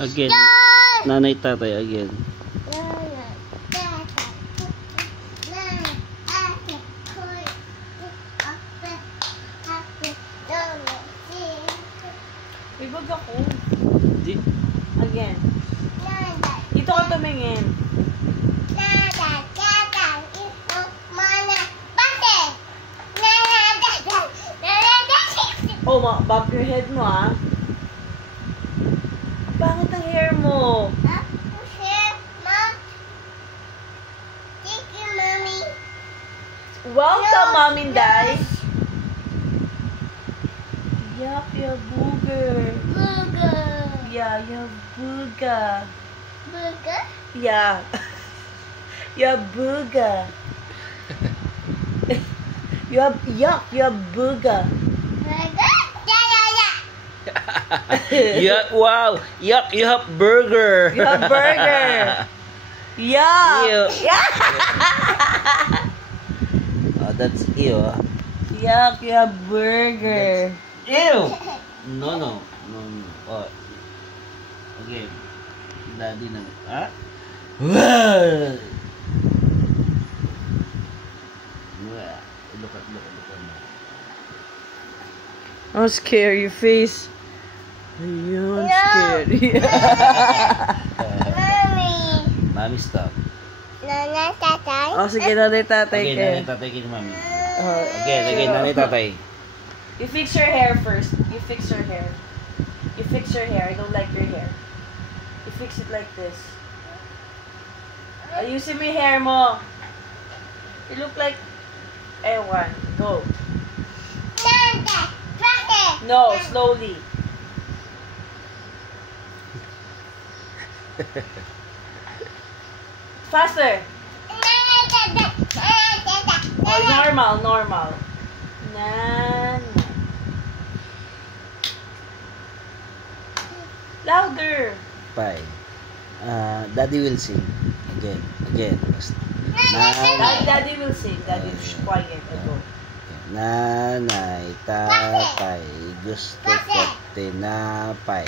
Again. Nanay tatay again. Ibag ako. Di. Again. Dito ka tumingin. Oh, bump your head mo, ah. Pangit ang hair mo. Welcome, Mom and Dad. Yup, you booger. Yeah, you booger. Yeah. You booger. You have yuck, you have booger. Yuck, wow. Yuck, you have burger. You have burger. Yuck. Ew. Yeah. Oh, that's ew. Yuck, you have burger. Ew. No. Oh. Okay. Daddy na. Ah? Look at me. I'm scared, your face. You're scared. Mommy, stop. Oh, sige, nanay tatay Okay, ka. nanay tatay kay mami. Okay, nanay tatay. You fix your hair first. You fix your hair. You fix your hair. I don't like your hair. You fix it like this. Ayusin mo yung hair mo. You look like... Ewan. Go. No, slowly. Faster. Oh, normal. Louder. Bye. Daddy will sing. Again. Daddy will sing. Daddy, quiet. Go. Nanay, tatay, gusto ko tinapay.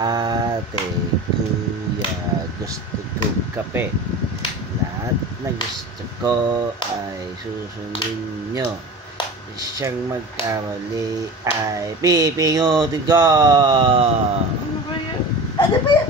Ate, kuya, gusto ko kape. Lahat na gusto ko ay susundin nyo. Siyang magkamali ay pipingutin ko. Ano ba yan? Ano ba yan?